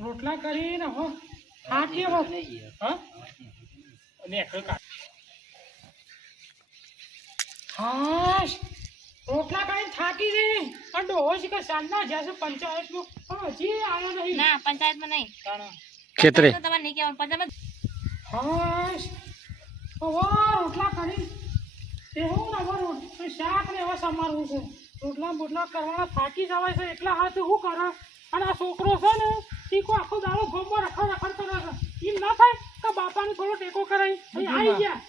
રોટલા કરીને હો થાકી હો હા રોટલા કરીને થાકી જઈ અને ડોહો છે કે સાંજના જશે પંચાયતમાં પણ હજી આવ્યો નહીં. ના પંચાયતમાં નહીં ખેતરે તમારે નહીં કહેવાનું પંચાયત રોટલા કરી એવું ને હવે શાક ને હવે સમારવું છે. રોટલા બોટલા કરવાના થાકી જવાય છે એટલા હાથ શું કરે અને આ છોકરો છે ને ટીકો આખો દાડો ગમમાં રખડ કરે છે. એમ ના થાય કે બાપાને થોડો ટેકો કરાય. આવી ગયા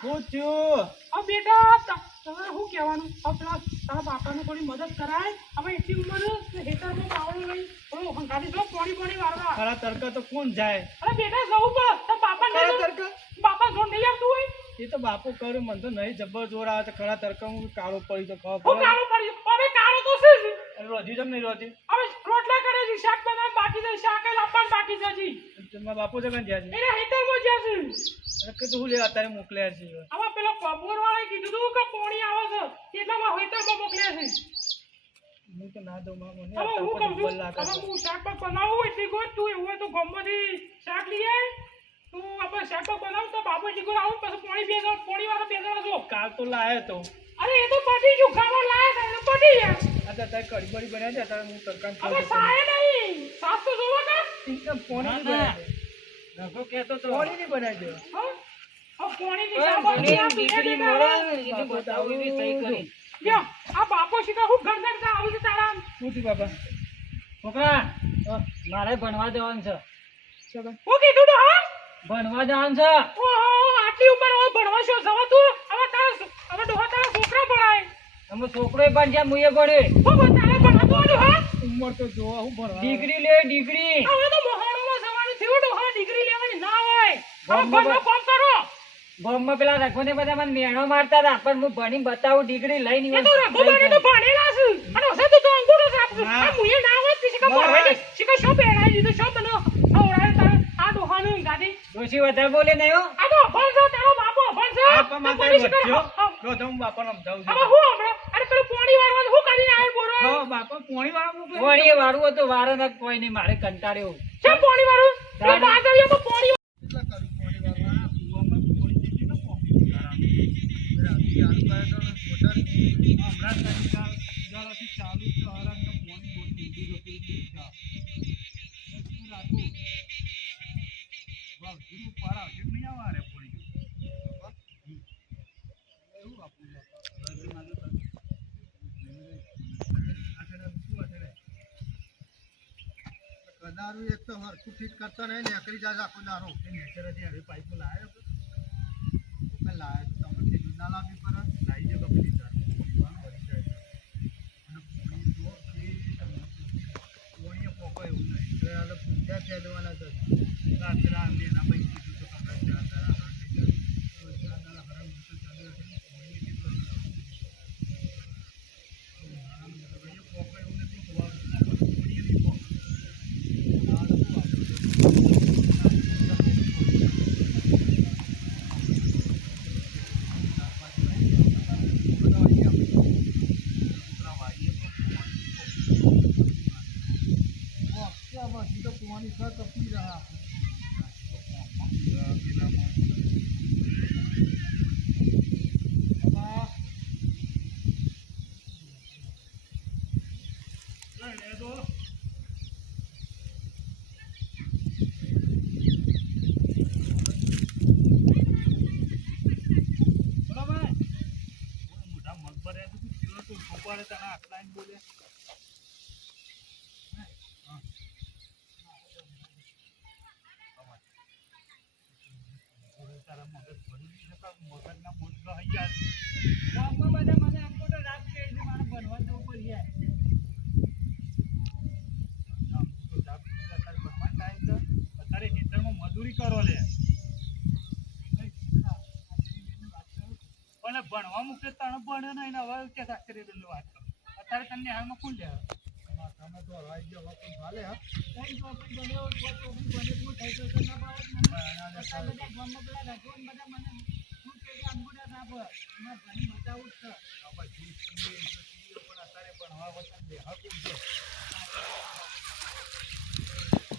શું થયું? બેટા તમારે શું કહેવાનું પેલા તારા બાપાને થોડી મદદ કરાય. હવે એટલી ઉંમર હેતરમાં પાવડો લઈ થોડું હંકારી જો પાણી વાળવા. ખરા તડકા તો કોણ જાય? અરે બેટા જવું પડે તો બાપા બાપા જોડ નહીં આવતું હોય. એ તો બાપુ કર્યું મને તો નહીં જબર જોર આવે છે. ખરા તડકા હું કાળો પડી તો ખબર હું કાળો પડી હવે કાળો તો છે જ. રોજી જમ નહીં રોજી હવે રોટલા કરે છે શાક બનાવ બાકી છે શાક લાવવાનું બાકી છે જી. મારા બાપુ જગન જ્યાં છે એના હેતરમાં જ્યાં છે. અરે કીધું હું લેવા અત્યારે મોકલ્યા છે. હવે પેલા કબૂર વાળાએ કીધું હતું કે પાણી આવે છે એટલામાં હેતરમાં મોકલ્યા છે. હું તો ના દઉં માં મને હવે હું કહું છું હવે હું શાક બનાવું એટલે ગો તું એવું હોય તો ગમમાંથી શાક લઈ આય. તું આપણે શાક બનાવ તો બાપુ જીગો આવું પછી પાણી વાળા બેસવા છો. કાલ તો લાયો તો. અરે એ તો પટી ગયું ખાવા લાયા છે પટી ગયા. અત્યારે કડી બડી બન્યા છે અત્યારે હું તડકા હવે સાય નહીં સાસ તો જોવો ને પોણી નહીં બનાવી દે. રઘુ કહેતો તો પોણી નહીં બનાવી દે. આ બાપો શીખા હું ઘર આવું છે તારા. શું થયું બાપા? છોકરા મારે ભણવા જવાનું છે. હું કીધું તો હા ભણવા જવાનું છે. ઓહો આટલી ઉંમર હવે ભણવા છો જવા તું હવે ડોહા તારા છોકરા ભણાય. અમે છોકરો પણ જ્યાં મુએ ભણે હું તારે ભણાતો હા ઉંમર તો જોવા હું ભણવા ડિગ્રી લે ડિગ્રી. હવે તો મોહાણોમાં જવાનું થયું ડોહા ડિગ્રી લેવાની ના હોય. હવે ભણવા કોમ કરો. ગામમાં પેલા રઘુને બધા મને મેણો મારતા હતા પણ હું ભણી બતાવું ડિગ્રી લઈને એ તો રઘુબાને તો ભણેલા છે અને હશે તો અંગૂઠો સાપું આ મુએ ના હોય તો શીખા ભણવા શીખા શો બેણાઈ દીધો શો બનો આવડાય તાર આ ડોહાનું ગાડી ડોશી વધારે બોલે નહીં હો. આ તો અભણ છે તારો બાપો અભણ છે. બાપા માતા વચ્ચો તો હું બાપાને સમજાવું છું. હવે હું હમણાં અરે પેલું પાણી વાળવાનું હું કરીને આયો બોરો. હા બાપા પોણી વાળા મોકલે. પોણી વાળું હતું વારો ન કોઈ નહીં મારે કંટાળ્યો. કેમ પાણી વાળું એ બાજરીયામાં પાણી કેટલા કરું પોણી વાળવા કુવામાં પોણી દીધી ને પોણી રાતી આલુ પાયો તો મોટર હમણાં જરાથી ચાલુ છે હરાને પોણી બોલ દીધી રોટી દીધા રાખું વાહ ગુરુ પારા જે નહીં આવા રે પોણી એવું આપું કદારું એક તો હરખું ફિટ કરતો નહીં નીકળી જાય આખો દારો નેચરથી હવે પાઇપ લાવ્યો લાવ્યો તો તમને જૂના લાવી પર લાવી જો કપડી અને પોણીએ પોકો એવું નહીં એટલે આ પૂજા ફેલવાના છે રાત્રે આમને એના ભાઈ કીધું તો કપડા મજૂરી કરો લે ભણવા મૂકે તને ભણે નહીં હવે કે સાક્ષરી વાત કરો અત્યારે તમને હાલમાં કોણ લે તમે તો હવાઈ ગયો હવે કોઈ ભાલે હા કઈ તો બને તો બને તું થઈ તો ના પાડે મને બધા ગામમાં પેલા રખોન બધા મને શું કે અંગૂઠા સાપ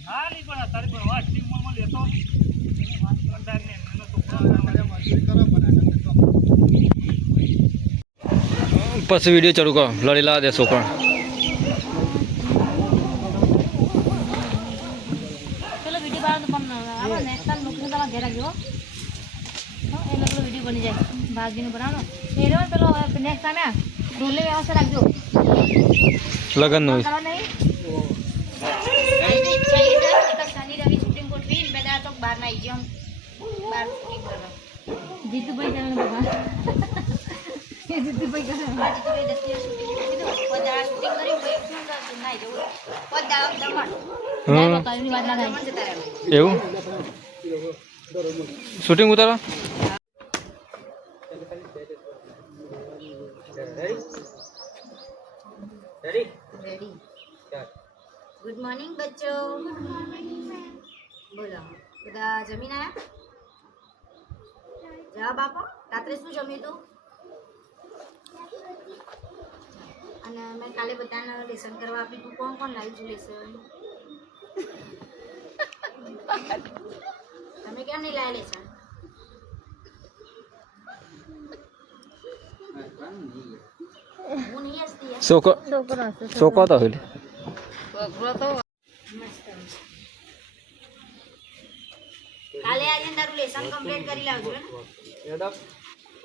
ના નહીં પણ અત્યારે ભણવા આટલી ઉંમરમાં લેતો અત્યારે ને એમનો છોકરો મજૂરી કરો પણ પછી વિડીયો ચાલુ કરો લડેલા દે છોકરા પેલો વિડીયો બનાવતો પણ આમાં નેક્સ્ટ ટાઈમ લોકેશન તમારા ઘેર રાખજો હો. એ લોકો વિડીયો બની જાય ભાગીનું બનાવવાનો એ રહ્યો પેલો નેક્સ્ટ ટાઈમ રૂલની વ્યવસ્થા રાખજો લગન નું કરવા નહીં ઈચ્છા એ છે કે શનિ રવિ શૂટિંગ ગોઠવી બે દાડા તો બહાર ના આવી જાઉં બહાર શૂટિંગ કરવા જીતુભાઈ જવાનું બધા જીતુભાઈ કરે જીતુભાઈ 10 દિવસ શૂટિંગ કીધું કોઈ દાડા શૂટિંગ કરી કોઈ શું કરતું ના જવું કોઈ દાડા દમણ બતાવીની વાત ના થાય જતા રહેવાનું એવું શૂટિંગ ઉતારો રેડી ગુડ મોર્નિંગ બચ્ચો બોલો બધા જમીન આયા જવાબ આપો રાત્રે શું જમ્યું તું અને મેં કાલે બધાને લેસન કરવા આપ્યું તું કોણ કોણ લાવ્યું છું લેસન તમે કેમ નહીં લાવ્યા લેસન હું નહીં હસતી છોકરો તો હોય મસ્ત કાલે આર્યન તારું લેસન કમ્પ્લીટ કરી લાવજો ને મેડમ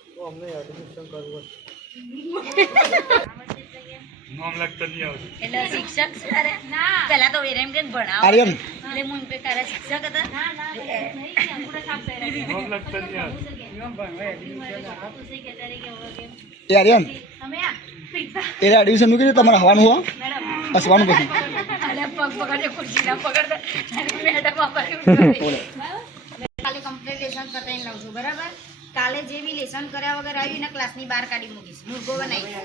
તો અમને એડમિશન કરવું નામ લખતા નહીં આવતું એટલે શિક્ષક અરે ના પહેલા તો એમ કે ભણાવો આર્યન એટલે હું કે તારા શિક્ષક હતા ના ના અંગૂઠા છાપ નામ લખતા નહીં આવતું એ આર્યન તમે આ પીઝા એ એડમિશન મૂકી તમારે હવાનું હો મેડમ હસવાનું પછી અલે પગ પકડે ખુરશી ના પકડતા મેડમ આપાયું કાલે કમ્પ્લીટ લેસન કરતા લાવ છું બરાબર કાલે જે બી લેસન કર્યા વગર આવ્યું ને ક્લાસની બહાર કાઢી મૂકીશ મુર્ગો બનાવી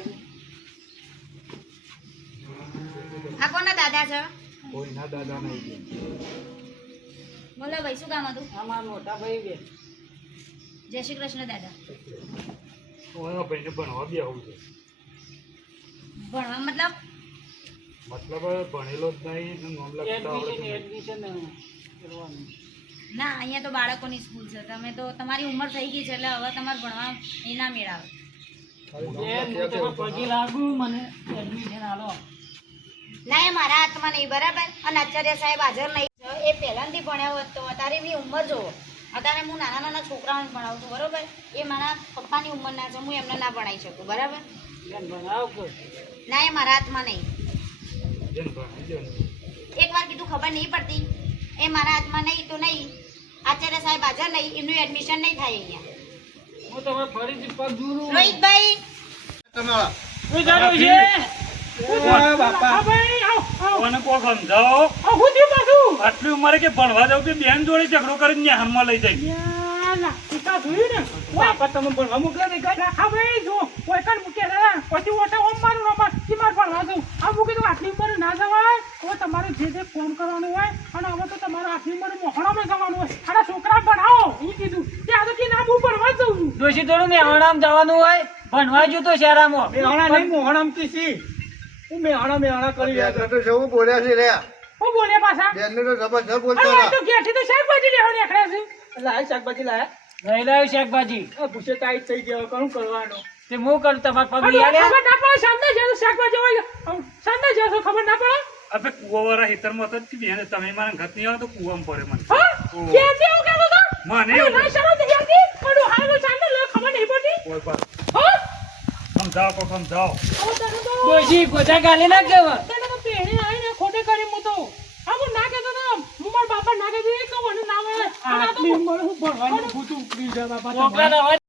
આ કોના દાદા છે કોઈ ના દાદા નહીં બોલો ભાઈ શું કામ હતું અમારા મોટા ભાઈ બે જય શ્રી કૃષ્ણ દાદા ઓના ભાઈને ભણવા બી આવું છે ભણવા મતલબ મતલબ ભણેલો જ નહીં ને નામ લખતા આવડતું નહીં. એડમિશન કરવાનું ના અહીંયા તો બાળકોની સ્કૂલ છે તમે તો તમારી ઉંમર થઈ ગઈ છે એટલે હવે તમારે ભણવા એ ના મેળાવે પગી લાગુ મને એડમિશન આલો ના એ મારા હાથમાં નહીં બરાબર અને આચાર્ય સાહેબ હાજર નહીં છે. એ પહેલાંથી ભણ્યો હતો અત્યારે એમની ઉંમર જુઓ અત્યારે હું નાના નાના છોકરાઓને ભણાવું છું બરાબર એ મારા પપ્પાની ઉંમરના છે હું એમને ના ભણાવી શકું બરાબર બનાવ કર ના એ મારા હાથમાં નહીં જેને ભણી દો ને. એકવાર કીધું ખબર નહીં પડતી એ મારા હાથમાં નહીં તો નહીં આચાર્ય સાહેબ હાજર નહીં એમનું એડમિશન નહીં થાય અહીંયા હું તમે ફરીથી પગ દૂરું રોહિતભાઈ કોઈ જાણો છે હા ભાઈ આવ આવ કોને કોક સમજાવો આ હું થયું પાછું આટલી ઉંમરે કે ભણવા જાવ કે બેન જોડે ઝઘડો કરીને ન્યાહાનમાં લઈ જાય યાલા પિતા જોયું ને બાપા તમે ભણવા મોકલે નહીં કઈ હા ભાઈ જો કોઈ કણ મૂકે છે પછી ઓટે ઓમ મારું રમા કિમાર ભણવા દઉં આ મૂકી દઉં આટલી ઉંમરે ના જવાય હવે તમારે જે ફોન કરવાનું હોય અને હવે તો તમારે આટલી ઉંમરે મોહણામાં જવાનું હોય અને છોકરા ભણાવો એ કીધું ત્યાં તો કે ના હું ભણવા જઉં છું દોશી થોડું મેહાણામ જવાનું હોય ભણવા જો તો શહેરામાં મેહાણા નહીં મોહણામ થી સી હું મેહાણા કરી રહ્યા હું બોલ્યા પાછા અરે તો ઘેરથી તો શાકભાજી લેવાની એકડા છે લાય શાકભાજી લાયા નહીં લાવ્યું શાકભાજી ભૂસે ટાઈટ થઈ ગયો કોણ કરવાનું તે હું કરું તમારા પગ ખબર યાર ના પડે સાંજે જતો શાકભાજી હોય સાંજે જતો ખબર ના પડે આપણે કુવાવાળા હિતરમાં હતા કે બેન તમે મારા ઘર નહીં આવે તો કુવામાં પડે મને હા કેમ એવું કહેતો તો મને એવું ના શરમ નહીં આવતી પણ હાલો સાંજે લે ખબર નહીં પડતી કોઈ પાસે હા સમજાવો કોક સમજાવો હવે તને તો દોશી ગોધા ગાલી ના કેવા તને તો પહેરી આવીને ખોટે કરી હું તો હા હું ના કહેતો તો હું મારા બાપા ના કહેતી કે મને ના આવે આટલી ઉંમર હું ભણવાનું ખોટું ઉકળી જાય બાપા